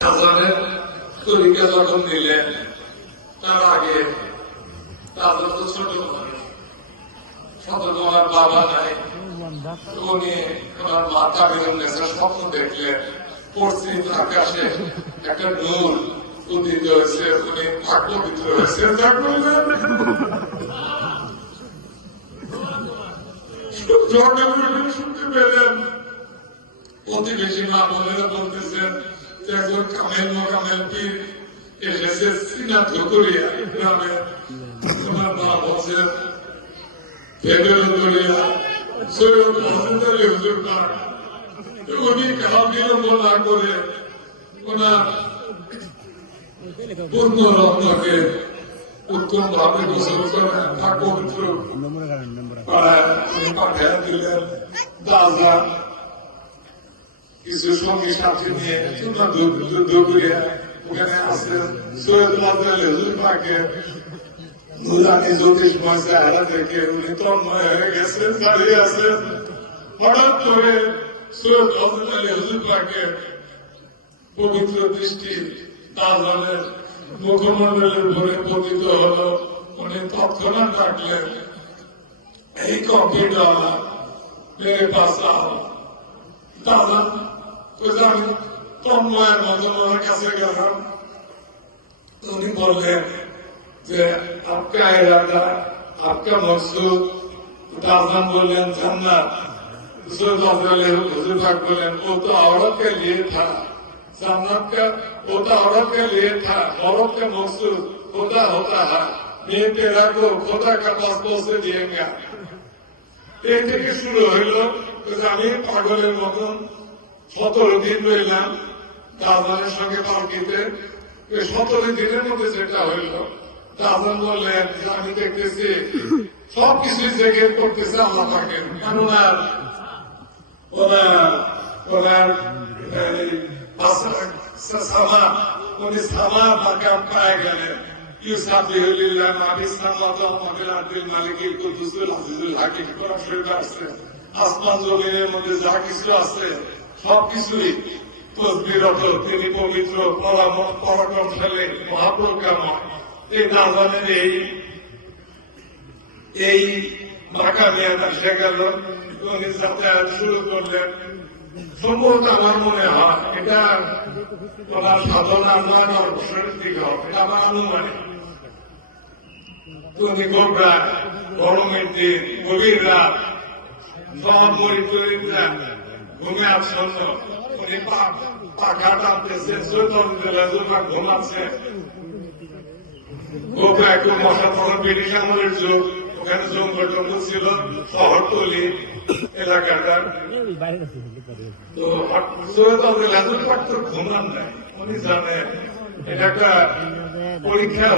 হাসানের তরিকা যখন দিলেন তার আগে তাদের তো ছোট তোমার বাবা নাই, উনি ওনার মাথা বেরোন গেছে, স্বপ্ন দেখলেন পশ্চিম আকাশে একটা নূর উদিত হয়েছে, উনি পবিত্র হয়েছে। শুনতে পেলেন প্রতিবেশী মা বোনেরা বলতেছেন যে একজন কামেল মোকামেল পীর এসেছে সিনা ধুকুরিয়া গ্রামে, ওনার নাম হচ্ছে সৈয়দ হাসান আলী হুজুর পাক। উনি কাল বিলম্ব না করে ওনার পূর্ণ রত্নকে উত্তম ভাবে গোসল করে পবিত্র পাঠায় দিলেন। দাদা কিছু সঙ্গী সাথী নিয়ে ধুকুরিয়া ওখানে আসেন। সৈয়দ হাসান আলী হুজুর পাকে নুরানি জ্যোতিষময় চেহারা দেখে উনি তন্ময় হয়ে গেছেন, দাঁড়িয়ে আছেন। হঠাৎ করে সৈয়দ হাসান আলী হুজুর পাকে পবিত্র দৃষ্টি তাজওয়ানের মুখমণ্ডলের ভরে পতিত হল। উনি তৎক্ষণাৎ ডাকলেন, এই কপিটা মেরে পাশ আও। দাদা আমি তন্ময়ের মতন ওনার কাছে গেলাম। উনি বললেন যে आपका इरादा आपका मकसूद। दादान बोलें जन्नत। हुजूर पाक बोलें वो तो औरत के लिए था, जन्नत का वो तो औरत के लिए था, औरत का मकसूद खुदा होता है। मैं तेरा को खुदा का वास्ते से दिएगा। এই থেকে শুরু হইল। আমি পাগলের মতন 17 দিন রইলাম দাদানের সঙ্গে পার্কিতে। 17 দিনের মধ্যে যেটা হইল, দাদা বললেন যে আমি দেখতেছি সবকিছু জেগে করতেছে আল্লাহ পাকে। কেননা উনি সামা মাকাম পায়ে গেলেন। ইউসাবিহুলিল্লাহ মাবিস সামাওয়াতি ওয়া ফিল আরদিল মালিকুল কুদ্দুসুল আজিজুল হাকিম। কোরআন শরীফে আছে আসমান জমিনের মধ্যে যা কিছু আছে সবকিছুই তসবিহরত, তিনি পবিত্র পরাক্রমশালী মহাপ্রজ্ঞাময়। এই দাদানের এই মাকামে এসে গেল। উনি যাতায়াত শুরু করলেন। সম্ভবত আমার মনে হয় এটা ওনার সাধনা নয়, অবসরের দিকে হবে, এটা আমার অনুমানিক। তুমি গোবরা গরমের দিন, গভীর রাত, ঘুমে আচ্ছন্ন, উনি পাখা টানতেছে, ঘুমাচ্ছে। গোবরা একটু মশা তখন ব্রিটিশ আমলের যুগ, ওখানে জঙ্গল টঙ্গল ছিল, শহরতলি এলাকাটা। তো সৈয়দ আব্দুল হাজুর পাক তো ঘুমান নাই, উনি জানেন এটা একটা পরীক্ষা।